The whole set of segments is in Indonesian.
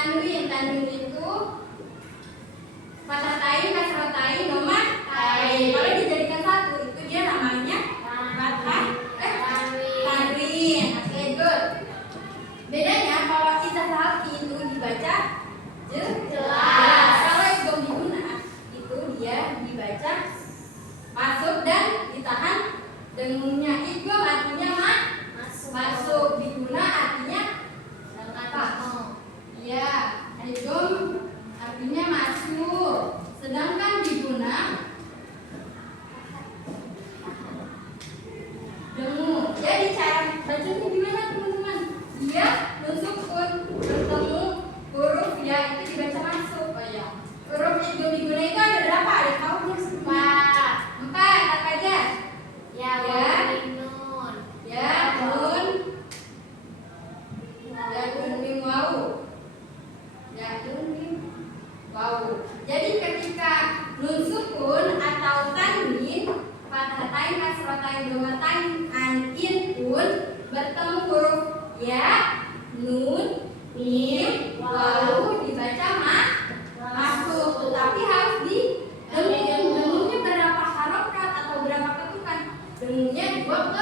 tanwin. Tanwin itu fathah tain, kasrah tain, dhamma tain. Kalau dijadikan satu itu dia namanya fathah tanwin. Oke, good. Bedanya kalau idzah haki itu dibaca jelas. Kalau idgham diguna itu dia dibaca masuk dan ditahan dengungnya. Idgham artinya masuk, diguna artinya apa? Iya, idgham artinya masuk. Sedangkan diguna dengung. Jadi cara bacanya gimana teman-teman? Dia nun sukun bertemu huruf ya itu dibaca masuk. Oh ya. Huruf idgham diguna itu ada berapa? Ada tahu belum? Empat. Apa aja? Ya, nun. Ya, nun. Ya, nun mim wawu. Ya, nun mim wawu. Jadi ketika nun sukun atau tanwin, fathah tain, kasrah tain, dhamma tain, in pun bertemu huruf ya, nun, mim, wawu dibaca masuk. Tetapi harus di dengung. Dengungnya berapa harokat atau berapa ketukan? Dengungnya 2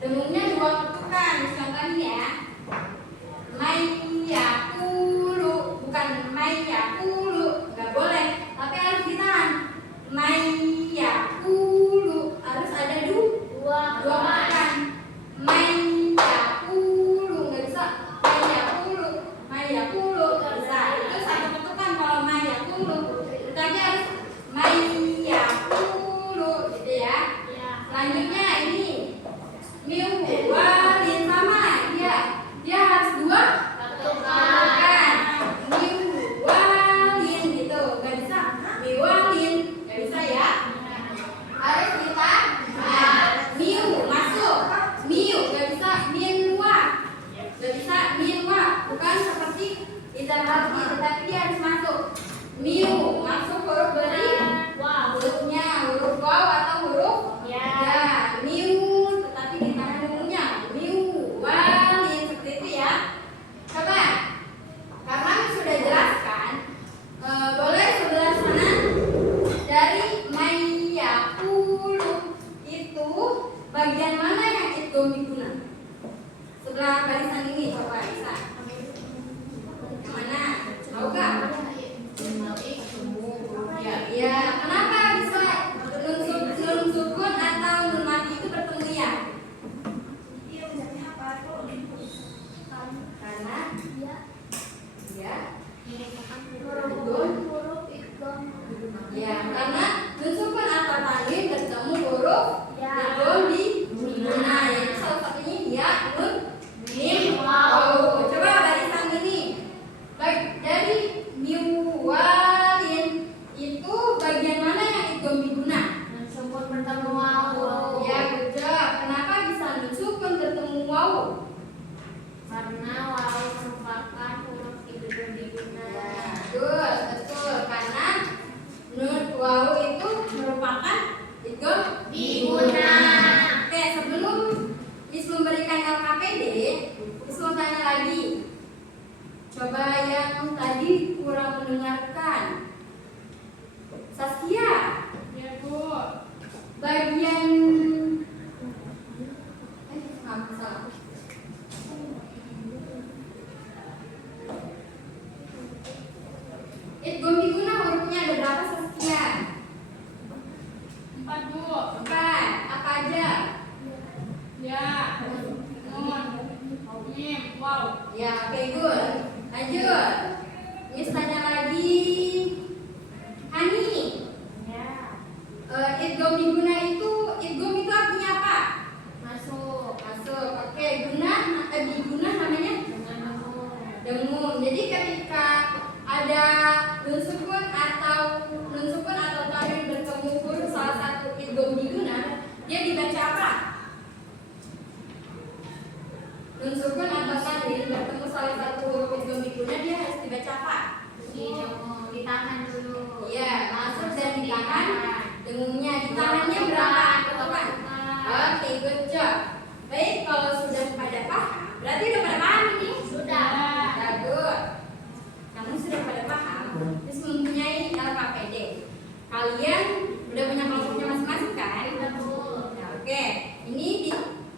dengungnya 2 ketukan. Contohnya ya, mayyakulu, bukan mayyakulu, nggak boleh, tapi harus ditahan. Mayyakulu harus ada 2 ketukan. Mayyakulu nggak bisa. Mayyakulu nggak bisa. Itu 1 ketukan kalau mayyakulu. Tapi harus mayyakulu gitu ya. Selanjutnya ini miwalin sama dia harus 2 ketukan. Miwalin gitu, nggak bisa miwalin, nggak bisa ya. Harus kita miu masuk, miu nggak bisa minwa, nggak bisa minwa, bukan seperti idzah haki, tetapi dia harus masuk. Miu masuk huruf beri hurufnya, huruf waw atau huruf ya. Miu tetapi ditahan dengungnya. Miu walin seperti itu ya. Coba, karena sudah jelaskan, boleh sebelah sana dari mayyakulu itu bagian mana yang idgham diguna? Sebelah barisan ini coba bisa. Yang mana? Tahu gak? Ya, kenapa bisa nun sukun atau nun mati itu bertemu ya? Karena ya, karena nun sukun atau tanwin bertemu huruf idgham diguna. Yaitu salah satunya dia nun mim wawu. Coba barisan ini. Baik, dari miwalin itu bagian mana yang idgham diguna? Nun sukun bertemu wawu. Ya, betul. Kenapa bisa nun sukun bertemu wawu? Karena wawu merupakan huruf idgham diguna. Betul. Karena nun wawu itu merupakan idgham diguna. Oke, sebelum Miss memberikan LKPD, Miss mau tanya lagi. Coba yang tadi kurang mendengarkan. Saskia. Ya, Bu. Bagian salah. Idgham diguna hurufnya ada berapa Saskia? 4, Bu. 4. Apa aja? Ya, nun, mim, waw. Ya, oke, good. Lanjut. Miss tanya lagi. Hani. Ya, Idgham diguna itu artinya apa? masuk. Oke, diguna namanya dengung. Jadi ketika ada nun sukun atau tanwin bertemu huruf salah satu idgham diguna, dia dibaca apa? Nun sukun atau tanwin bertemu salah satu huruf idgham diguna, dia harus dibaca apa? Ditahan dulu. Iya, masuk dan ditahan. Dengungnya ditahannya berapa ketukan? Oke, good job. Baik, kalau sudah pada paham, berarti udah pada paham ini? Sudah. Bagus. Kamu sudah pada paham, terus mempunyai LKPD. Kalian udah punya kelompoknya masing-masing kan? Sudah, Bu. Nah, oke, ini di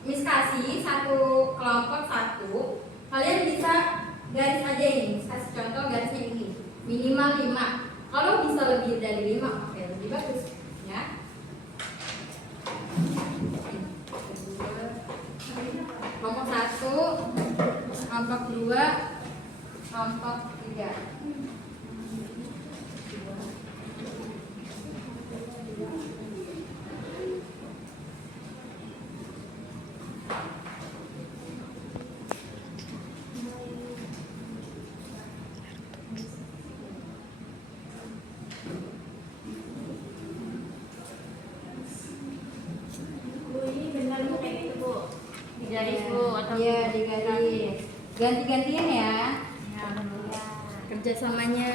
Miss kasih satu kelompok satu. Kalian bisa garis aja ini. Miss kasih contoh garisnya ini. Minimal 5. Kalau bisa lebih dari 5, oke, lebih bagus ya. Kelompok 1, kelompok 2, kelompok 3. Bu, ini benar Bu kayak gitu, Bu. Di garis, Bu, atau Iya, di garis. Ganti-gantian ya. Ya, alhamdulillah. Kerjasamanya.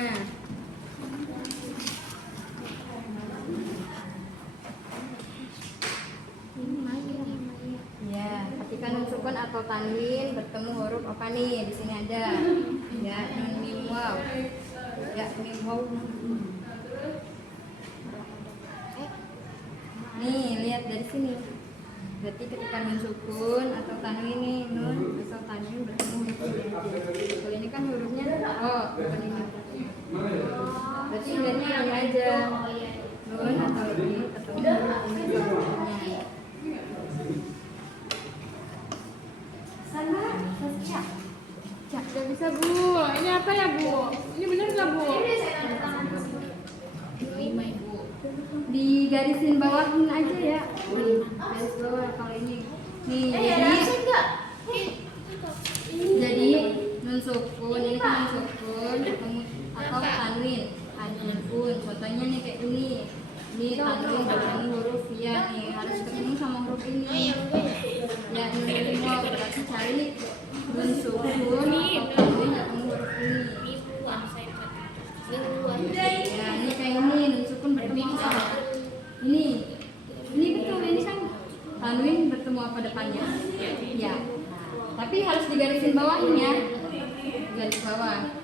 Ya, ketika nun sukun atau tanwin bertemu huruf apa nih? Di sini ada. Ya, nun mim waw. Ya, mim waw. Nih, lihat dari sini. Berarti ketika nun sukun atau tanwin nih, nun atau tanwin bertemu huruf ini aja. Kalau ini kan hurufnya bukan ini. Berarti ingatnya ini aja. Oh iya. Nun atau ini ketemu huruf ini hurufnya. Sana, Saskia. Gak bisa, Bu. Ini apa ya, Bu? Ini benar nggak, Bu? Lima, Ibu. Digarisin bawahin aja ya. Garis bawah kalau ini. Nih, jadi nun sukun ini kan nun sukun ketemu atau tanwin tanwin pun. Contohnya nih kayak ini. Ini tanwin bertemu huruf ya nih harus ketemu sama huruf ini. Ya ini mau berarti cari nih nun sukun atau tanwin ketemu huruf ini. Ya ini kayak ini nun sukun bertemu sama ini. Ini betul ini kan tanwin bertemu apa depannya? Ya. Nah, tapi harus digarisin bawahin ya. Garis bawah.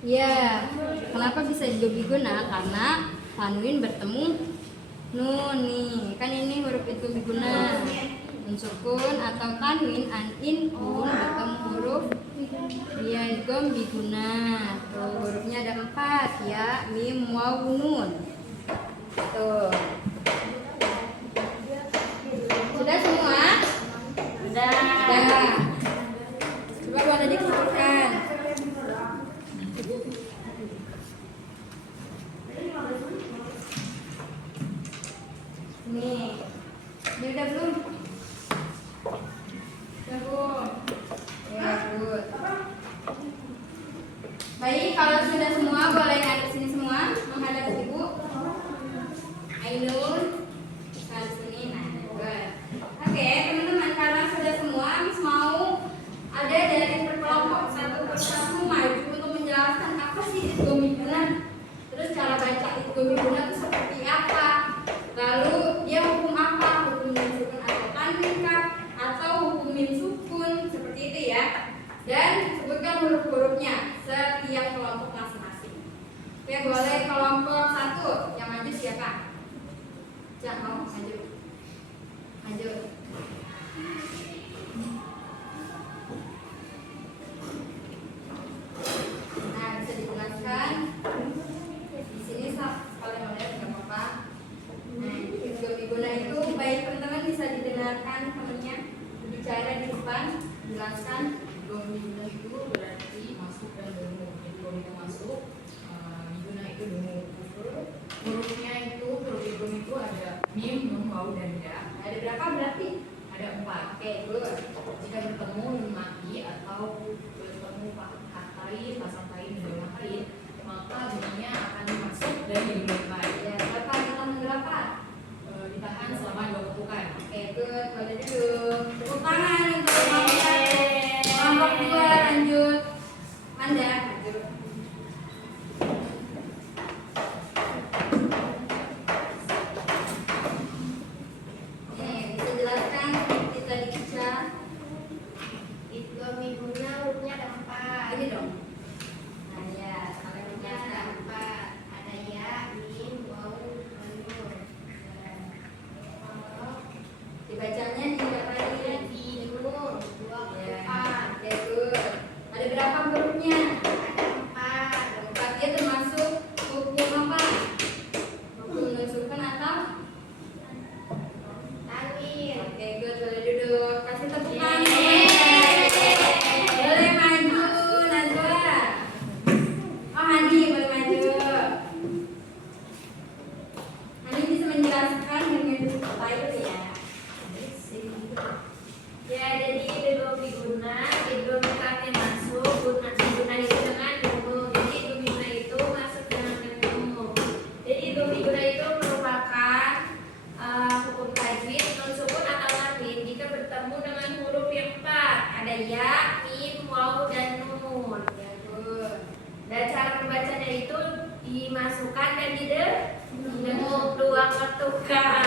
Ya, kenapa bisa diguna? Karena tanwin bertemu nun nih. Kan ini huruf itu diguna. Nun sukun atau tanwin in un bertemu huruf ya idgham biguna. Tuh, hurufnya ada 4 ya, mim waw nun. Tuh. Sudah semua? Sudah. Sudah. Coba boleh dikumpulkan. Nih, ini udah belum? Udah belum? Ya, good. Baik, kalau sudah semua boleh naik ke sini semua menghadap ibu. Ainun, ke sini. Nah, good. Oke, teman-teman, karena sudah semua, Miss mau ada dari berkelompok satu persatu maju untuk menjelaskan apa sih idgham biguna. Terus cara baca idgham biguna itu seperti apa? Lalu dia hukum apa? Hukum mim sukun atau tanwin kah? Atau hukum mim sukun seperti itu ya. Dan sebutkan huruf-hurufnya setiap kelompok masing-masing. Oke, boleh kelompok 1 yang maju siapa? Jangan mau maju. Maju. Nah, bisa dijelaskan. Di sini sekalian melihat nggak apa-apa. Nah, idgham biguna itu baik teman-teman bisa didengarkan temannya bicara di depan, jelaskan. Idgham biguna itu berarti masuk dan demu. Idgham itu masuk, biguna itu demu. Hurufnya itu huruf idgham itu ada mim, nun, waw, dan ya. Ada berapa berarti? Ada 4. Oke, good. Jika bertemu nun mati atau bertemu hatain, pasang tain, dan hatain, maka bunyinya akan masuk dan dimulai. Ya, berapa kita berapa? Ditahan selama 2 ketukan. Oke, good. Boleh dulu. Tepuk tangan untuk kelompok 2. Lanjut. Anda lanjut. Bisa jelaskan kita dibaca. Itu minggunya hurufnya ada 4. Ini dong. Nah, ya, sampai Hurufnya ada jelaskan. 4. Ada ya, mim, waw, nun. Dibacanya di berapa Ada ini? di nun, 2 Ya, ketukan. ya, good. Ada berapa hurufnya? Ada 4. Keempat, dia termasuk hukum apa? Hukum nun sukun atau? Tanwin. Oke, good. Boleh duduk. Kasih tepuk tangan. Yeay. Boleh maju, Najwa. Oh, Hadi boleh maju. Hadi bisa menjelaskan dengan baik ya. Ya, jadi idgham biguna, idgham kakek masuk, guna itu dengan nun. Jadi idgham biguna itu masuk dengan nun. Jadi idgham biguna itu merupakan hukum tajwid nun sukun atau tanwin jika bertemu dengan huruf yang 4. Ada ya, mim, waw, dan nun. Ya, good. Dan cara membacanya itu dimasukkan dan didenguk 2 ketukan.